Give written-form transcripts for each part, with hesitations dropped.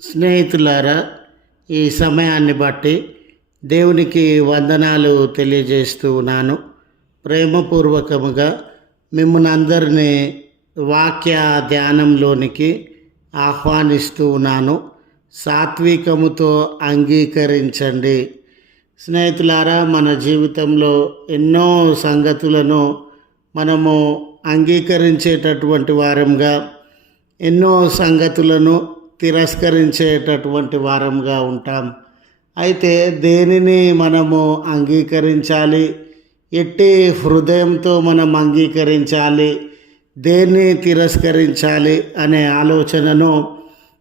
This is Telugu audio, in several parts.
స్నేహితులారా, ఈ సమయాన్ని బట్టి దేవునికి వందనాలు తెలియజేస్తూ ఉన్నాను. ప్రేమపూర్వకముగా మిమ్మల్ని అందరినీ వాక్య ధ్యానంలోనికి ఆహ్వానిస్తూ ఉన్నాను. సాత్వికముతో అంగీకరించండి. స్నేహితులారా, మన జీవితంలో ఎన్నో సంగతులను మనము అంగీకరించేటటువంటి వారంగా, ఎన్నో సంగతులను తిరస్కరించేటటువంటి వారంగా ఉంటాం. అయితే దేనిని మనము అంగీకరించాలి, ఎట్టి హృదయంతో మనం అంగీకరించాలి, దేన్ని తిరస్కరించాలి అనే ఆలోచనను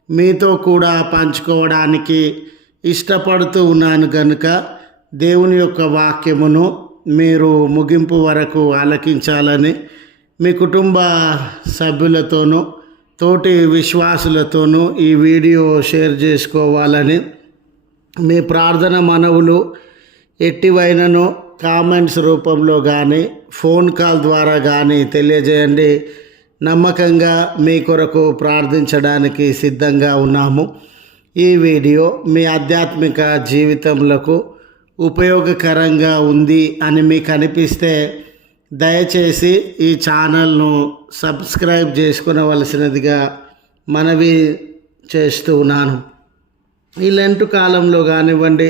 మీతో కూడా పంచుకోవడానికి ఇష్టపడుతూ ఉన్నాను. కనుక దేవుని యొక్క వాక్యమును మీరు ముగింపు వరకు ఆలకించాలని మీ కుటుంబ సభ్యులతోనూ తోటి విశ్వాసులతోనూ ఈ వీడియో షేర్ చేసుకోవాలని మీ ప్రార్థన మనవులు ఎట్టివైనను కామెంట్స్ రూపంలో కానీ ఫోన్ కాల్ ద్వారా కానీ తెలియజేయండి. నమ్మకంగా మీ కొరకు ప్రార్థించడానికి సిద్ధంగా ఉన్నాము. ఈ వీడియో మీ ఆధ్యాత్మిక జీవితంలో ఉపయోగకరంగా ఉంది అని మీకు అనిపిస్తే దయచేసి ఈ ఛానల్ను సబ్స్క్రైబ్ చేసుకునవలసినదిగా మనవి చేస్తూ ఉన్నాను. ఈ లెంటు కాలంలో కానివ్వండి,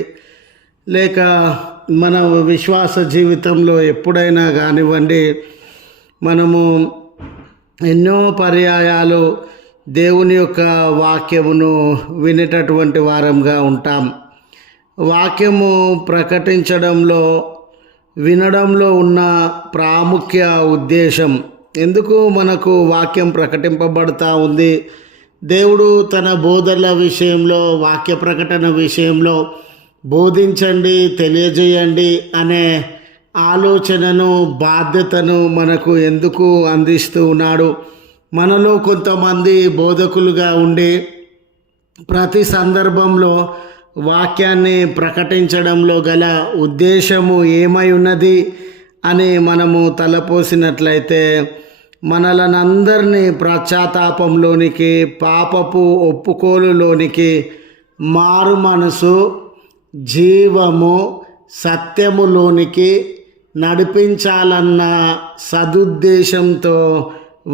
లేక మన విశ్వాస జీవితంలో ఎప్పుడైనా కానివ్వండి, మనము ఎన్నో పర్యాయాలు దేవుని యొక్క వాక్యమును వినేటటువంటి వారంగా ఉంటాం. వాక్యము ప్రకటించడంలో, వినడంలో ఉన్న ప్రాముఖ్య ఉద్దేశం, ఎందుకు మనకు వాక్యం ప్రకటింపబడుతూ ఉంది? దేవుడు తన బోధనల విషయంలో, వాక్య ప్రకటన విషయంలో బోధించండి, తెలియజేయండి అనే ఆలోచనను, బాధ్యతను మనకు ఎందుకు అందిస్తూ ఉన్నాడు? మనలో కొంతమంది బోధకులుగా ఉండి ప్రతి సందర్భంలో వాక్యాన్ని ప్రకటించడంలో గల ఉద్దేశము ఏమై ఉన్నది అని మనము తలపోసినట్లయితే, మనలనందరినీ పశ్చాత్తాపంలోనికి, పాపపు ఒప్పుకోలులోనికి, మారు మనసు, జీవము, సత్యములోనికి నడిపించాలన్న సదుద్దేశంతో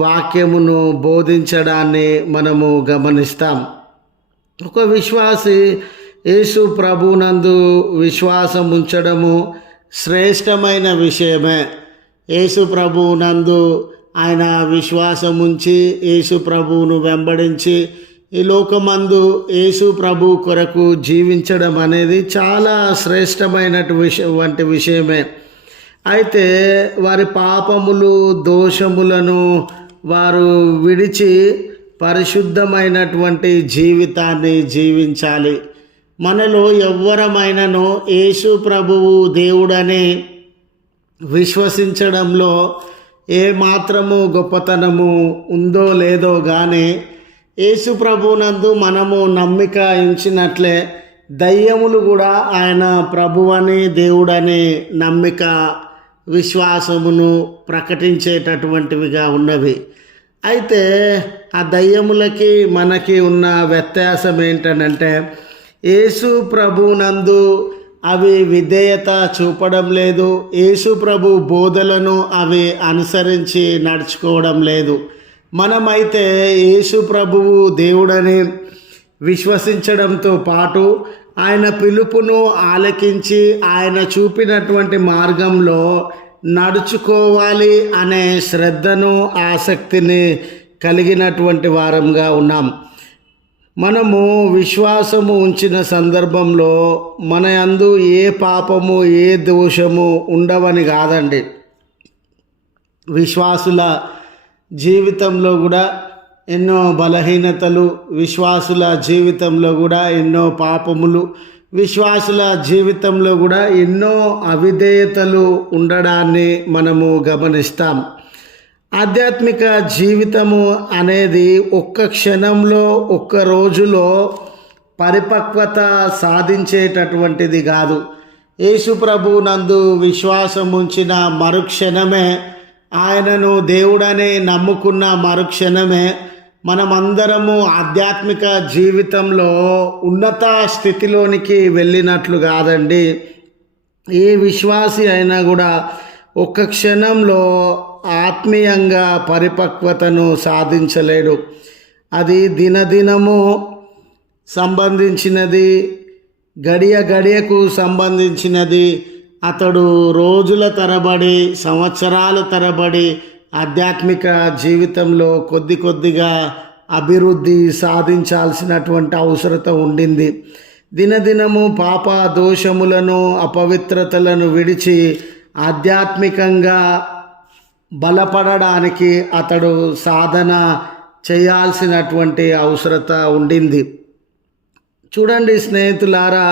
వాక్యమును బోధించడాన్ని మనము గమనిస్తాం. ఒక విశ్వాసి యేసు ప్రభునందు విశ్వాసం ఉంచడము శ్రేష్టమైన విషయమే. యేసు ప్రభునందు ఆయన విశ్వాసం ఉంచి యేసు ప్రభువును వెంబడించి ఈ లోకమందు యేసు ప్రభు కొరకు జీవించడం అనేది చాలా శ్రేష్టమైనటువంటి విషయమే. అయితే వారి పాపములు, దోషములను వారు విడిచి పరిశుద్ధమైనటువంటి జీవితాన్ని జీవించాలి. మనలో ఎవ్వరమైనను యేసు ప్రభువు దేవుడని విశ్వసించడంలో ఏ మాత్రము గొప్పతనము ఉందో లేదో కానీ, యేసు ప్రభునందు మనము నమ్మిక ఉంచినట్లే దయ్యములు కూడా ఆయన ప్రభువని, దేవుడని నమ్మిక, విశ్వాసమును ప్రకటించేటటువంటివిగా ఉన్నవి. అయితే ఆ దయ్యములకి మనకి ఉన్న వ్యత్యాసం ఏంటనంటే, యేసు ప్రభునందు అవి విధేయత చూపడం లేదు, యేసు ప్రభు బోధలను అవి అనుసరించి నడుచుకోవడం లేదు. మనమైతే యేసు ప్రభువు దేవుడని విశ్వసించడంతో పాటు ఆయన పిలుపును ఆలకించి ఆయన చూపినటువంటి మార్గంలో నడుచుకోవాలి అనే శ్రద్ధను, ఆసక్తిని కలిగినటువంటి వారంగా ఉన్నాం. మనము విశ్వాసము ఉంచిన సందర్భంలో మన యందు ఏ పాపము, ఏ దోషము ఉండవని కాదండి. విశ్వాసుల జీవితంలో కూడా ఎన్నో బలహీనతలు, విశ్వాసుల జీవితంలో కూడా ఎన్నో పాపములు, విశ్వాసుల జీవితంలో కూడా ఎన్నో అవిధేయతలు ఉండడాన్ని మనము గమనిస్తాం. ఆధ్యాత్మిక జీవితము అనేది ఒక్క క్షణంలో, ఒక్క రోజులో పరిపక్వత సాధించేటటువంటిది కాదు. యేసు ప్రభువునందు విశ్వాసం ఉంచిన మరుక్షణమే, ఆయనను దేవుడని నమ్ముకున్న మరుక్షణమే మనమందరము ఆధ్యాత్మిక జీవితంలో ఉన్నత స్థితిలోనికి వెళ్ళినట్లు కాదండి. ఏ విశ్వాసి అయినా కూడా ఒక్క క్షణంలో ఆత్మీయంగా పరిపక్వతను సాధించలేడు. అది దినదినము సంబంధించినది, గడియకు సంబంధించినది. అతడు రోజుల తరబడి, సంవత్సరాల తరబడి ఆధ్యాత్మిక జీవితంలో కొద్దిగా అభివృద్ధి సాధించాల్సినటువంటి అవసరత ఉండింది. దినదినము పాప దోషములను, అపవిత్రతలను విడిచి ఆధ్యాత్మికంగా బలపడడానికి అతడు సాధన చేయాల్సినటువంటి అవసరత ఉండింది. చూడండి స్నేహితులారా,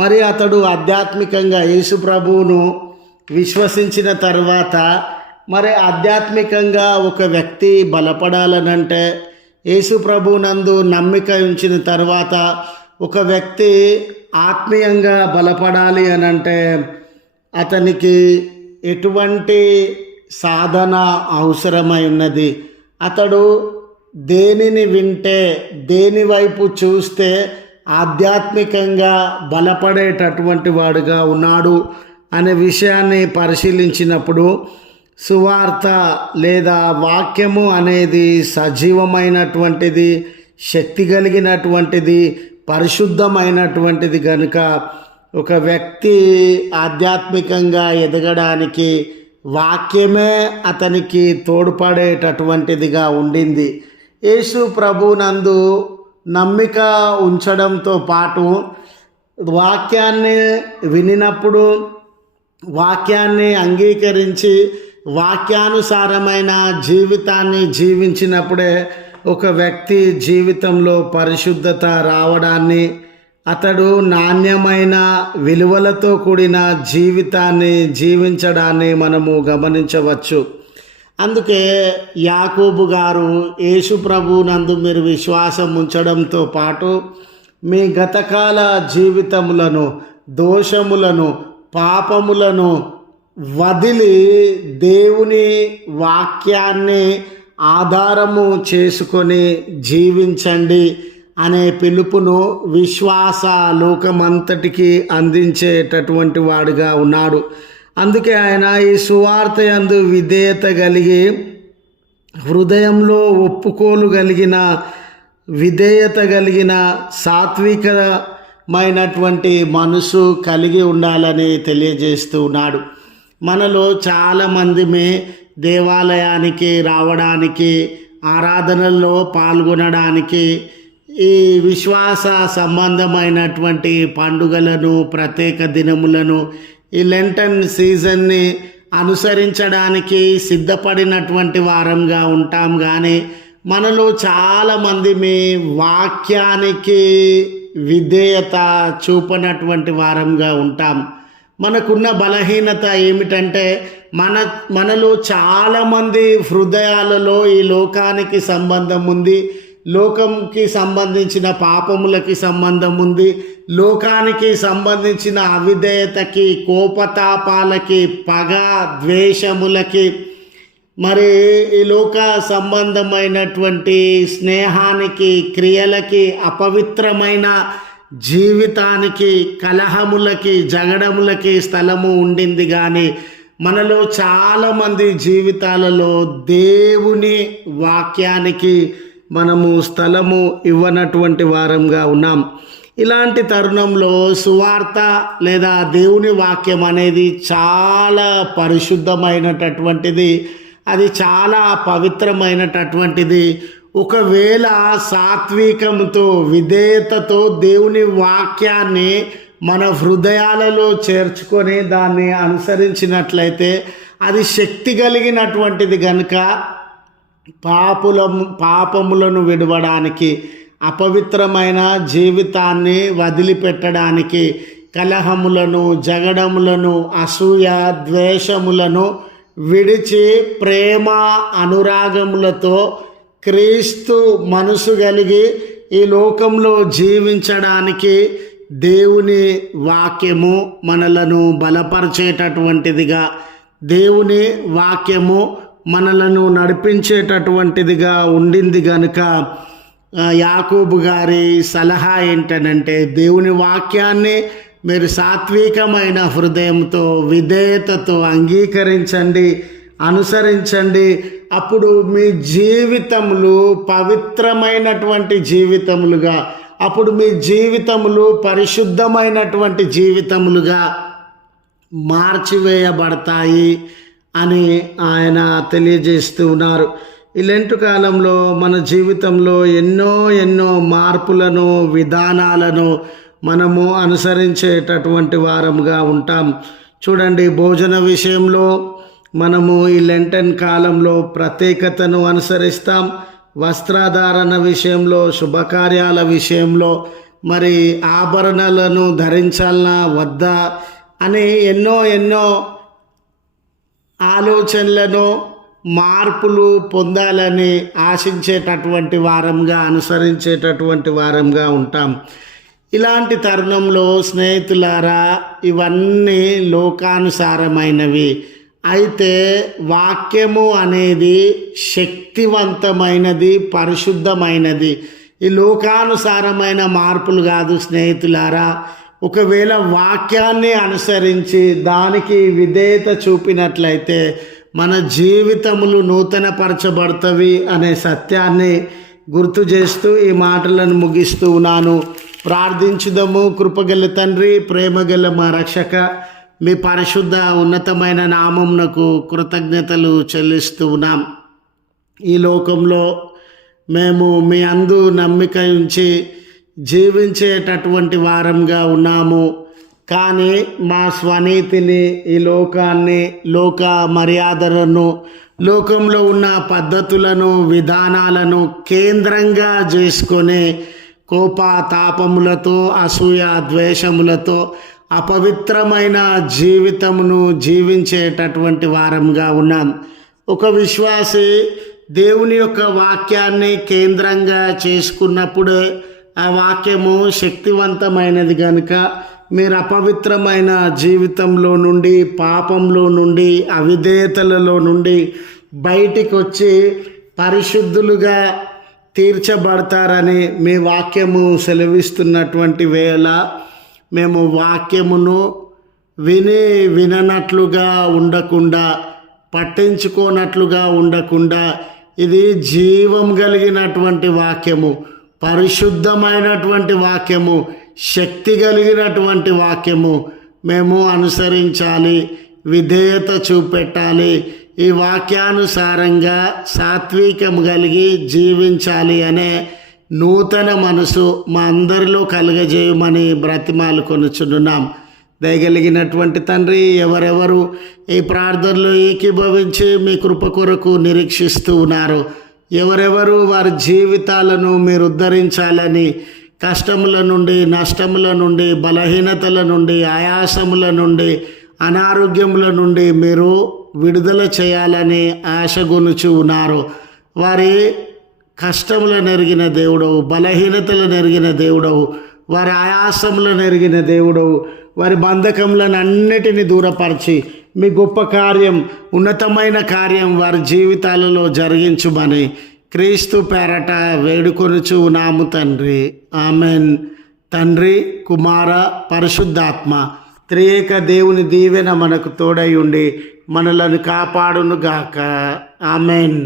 మరి అతడు ఆధ్యాత్మికంగా యేసు ప్రభువును విశ్వసించిన తర్వాత, మరి ఆధ్యాత్మికంగా ఒక వ్యక్తి బలపడాలనంటే, యేసు ప్రభువునందు నమ్మిక ఉంచిన తర్వాత ఒక వ్యక్తి ఆత్మీయంగా బలపడాలి అనంటే అతనికి ఎటువంటి సాధన అవసరమై ఉన్నది? అతడు దేనిని వింటే, దేని వైపు చూస్తే ఆధ్యాత్మికంగా బలపడేటటువంటి వాడుగా ఉన్నాడు అనే విషయాన్ని పరిశీలించినప్పుడు, సువార్త లేదా వాక్యము అనేది సజీవమైనటువంటిది, శక్తి కలిగినటువంటిది, పరిశుద్ధమైనటువంటిది కనుక ఒక వ్యక్తి ఆధ్యాత్మికంగా ఎదగడానికి వాక్యమే అతనికి తోడ్పడేటటువంటిదిగా ఉండింది. యేసు ప్రభునందు నమ్మిక ఉంచడంతో పాటు వాక్యాన్ని వినినప్పుడు, వాక్యాన్ని అంగీకరించి వాక్యానుసారమైన జీవితాన్ని జీవించినప్పుడే ఒక వ్యక్తి జీవితంలో పరిశుద్ధత రావడాన్ని, అతడు నాణ్యమైన విలువలతో కూడిన జీవితాన్ని జీవించడాన్ని మనము గమనించవచ్చు. అందుకే యాకోబు గారు యేసు ప్రభువునందు మీరు విశ్వాసం ఉంచడంతో పాటు మీ గతకాల జీవితములను, దోషములను, పాపములను వదిలి దేవుని వాక్యాన్ని ఆధారము చేసుకొని జీవించండి అనే పిలుపును విశ్వాస లోకమంతటికి అందించేటటువంటి వాడుగా ఉన్నాడు. అందుకే ఆయన ఈ సువార్త యందు విధేయత కలిగి, హృదయంలో ఒప్పుకోలు కలిగిన, విధేయత కలిగిన, సాత్వికమైనటువంటి మనసు కలిగి ఉండాలని తెలియజేస్తూ ఉన్నాడు. మనలో చాలామందిమే దేవాలయానికి రావడానికి, ఆరాధనల్లో పాల్గొనడానికి, ఈ విశ్వాస సంబంధమైనటువంటి పండుగలను, ప్రత్యేక దినములను, ఈ లెంటన్ సీజన్ని అనుసరించడానికి సిద్ధపడినటువంటి వారంగా ఉంటాం. కానీ మనలో చాలామంది మీ వాక్యానికి విధేయత చూపనటువంటి వారంగా ఉంటాం. మనకున్న బలహీనత ఏమిటంటే మనలో చాలామంది హృదయాలలో ఈ లోకానికి సంబంధం ఉంది, లోకంకి సంబంధించిన పాపములకి సంబంధం ఉంది, లోకానికి సంబంధించిన అవిధేయతకి, కోపతాపాలకి, పగ ద్వేషములకి, మరి ఈ లోక సంబంధమైనటువంటి స్నేహానికి, క్రియలకి, అపవిత్రమైన జీవితానికి, కలహములకి, జగడములకి స్థలము ఉండింది. కానీ మనలో చాలామంది జీవితాలలో దేవుని వాక్యానికి మనము స్థలము ఇవ్వనటువంటి వారంగా ఉన్నాం. ఇలాంటి తరుణంలో సువార్త లేదా దేవుని వాక్యం అనేది చాలా పరిశుద్ధమైనటువంటిది, అది చాలా పవిత్రమైనటువంటిది. ఒకవేళ సాత్వికంతో, విధేయతతో దేవుని వాక్యాన్ని మన హృదయాలలో చేర్చుకొని దాన్ని అనుసరించినట్లయితే అది శక్తి కలిగినటువంటిది కనుక పాపములను విడవడానికి, అపవిత్రమైన జీవితాన్ని వదిలిపెట్టడానికి, కలహములను, జగడములను, అసూయ, ద్వేషములను విడిచి ప్రేమ అనురాగములతో క్రీస్తు మనసు కలిగి ఈ లోకంలో జీవించడానికి దేవుని వాక్యము మనలను బలపరిచేటటువంటిదిగా, దేవుని వాక్యము మనలను నడిపించేటటువంటిదిగా ఉండింది గనుక యాకోబు గారి సలహా ఏంటనంటే దేవుని వాక్యాన్ని మీరు సాత్వికమైన హృదయంతో విధేయతతో అంగీకరించండి, అనుసరించండి. అప్పుడు మీ జీవితములు పవిత్రమైనటువంటి జీవితములుగా, అప్పుడు మీ జీవితములు పరిశుద్ధమైనటువంటి జీవితములుగా మార్చివేయబడతాయి అని ఆయన తెలియజేస్తూ ఉన్నారు. ఈ లెంటు కాలంలో మన జీవితంలో ఎన్నో మార్పులను, విధానాలను మనము అనుసరించేటటువంటి వారముగా ఉంటాం. చూడండి, భోజన విషయంలో మనము ఈ లెంటన్ కాలంలో ప్రత్యేకతను అనుసరిస్తాం. వస్త్రధారణ విషయంలో, శుభకార్యాల విషయంలో, మరి ఆభరణాలను ధరించాలనా వద్దా అని ఎన్నో ఆలోచనలను, మార్పులు పొందాలని ఆశించేటటువంటి వారంగా, అనుసరించేటటువంటి వారంగా ఉంటాం. ఇలాంటి తరుణంలో స్నేహితులారా, ఇవన్నీ లోకానుసారమైనవి. అయితే వాక్యము అనేది శక్తివంతమైనది, పరిశుద్ధమైనది. ఈ లోకానుసారమైన మార్పులు కాదు స్నేహితులారా. ఒకవేళ వాక్యాన్ని అనుసరించి దానికి విధేయత చూపినట్లయితే మన జీవితములు నూతనపరచబడతవి అనే సత్యాన్ని గుర్తు చేస్తూ ఈ మాటలను ముగిస్తూ ఉన్నాను. ప్రార్థించుదాము. కృపగల తండ్రి, ప్రేమగల మా రక్షక, మీ పరిశుద్ధ ఉన్నతమైన నామమునకు కృతజ్ఞతలు చెల్లిస్తూ ఉన్నాం. ఈ లోకంలో మేము మీ అందు నమ్మిక ఉంచి జీవించేటటువంటి వారంగా ఉన్నాము. కానీ మా స్వనీతిని, ఈ లోకాన్ని, లోక మర్యాదలను, లోకంలో ఉన్న పద్ధతులను, విధానాలను కేంద్రంగా చేసుకొని కోపతాపములతో, అసూయ ద్వేషములతో అపవిత్రమైన జీవితమును జీవించేటటువంటి వారంగా ఉన్నాం. ఒక విశ్వాసి దేవుని యొక్క వాక్యాన్ని కేంద్రంగా చేసుకున్నప్పుడు ఆ వాక్యము శక్తివంతమైనది కనుక మీరు అపవిత్రమైన జీవితంలో నుండి, పాపంలో నుండి, అవిధేయతలలో నుండి బయటికి వచ్చి పరిశుద్ధులుగా తీర్చబడతారని మీ వాక్యము సెలవిస్తున్నటువంటి వేళ మేము వాక్యమును విననట్లుగా ఉండకుండా, పట్టించుకోనట్లుగా ఉండకుండా, ఇది జీవం కలిగినటువంటి వాక్యము, పరిశుద్ధమైనటువంటి వాక్యము, శక్తి కలిగినటువంటి వాక్యము మేము అనుసరించాలి, విధేయత చూపెట్టాలి. ఈ వాక్యానుసారంగా సాత్వికం కలిగి జీవించాలి అనే నూతన మనసు మా అందరిలో కలుగజేయమని బ్రతిమాలు కొనుచున్నాం. దయగలిగినటువంటి తండ్రి, ఎవరెవరు ఈ ప్రార్థనలో ఏకీభవించి మీ కృప కొరకు నిరీక్షిస్తూ ఉన్నారు, ఎవరెవరు వారి జీవితాలను మీరు ఉద్ధరించాలని, కష్టముల నుండి, నష్టముల నుండి, బలహీనతల నుండి, ఆయాసముల నుండి, అనారోగ్యముల నుండి మీరు విడుదల చేయాలని ఆశగొనుచు ఉన్నారు. వారి కష్టములను ఎరిగిన దేవుడవు, బలహీనతలను ఎరిగిన దేవుడవు, వారి ఆయాసములను ఎరిగిన దేవుడవు, వారి బంధకములను అన్నిటినీ దూరపరిచి మీ గొప్ప కార్యం, ఉన్నతమైన కార్యం వారి జీవితాలలో జరిగించుమని క్రీస్తు పేరట వేడుకొనుచు ఉన్నాము తండ్రి. ఆమెన్. తండ్రి, కుమార, పరిశుద్ధాత్మ త్రియేక దేవుని దీవెన మనకు తోడై ఉండి మనలను కాపాడునుగాక. ఆమెన్.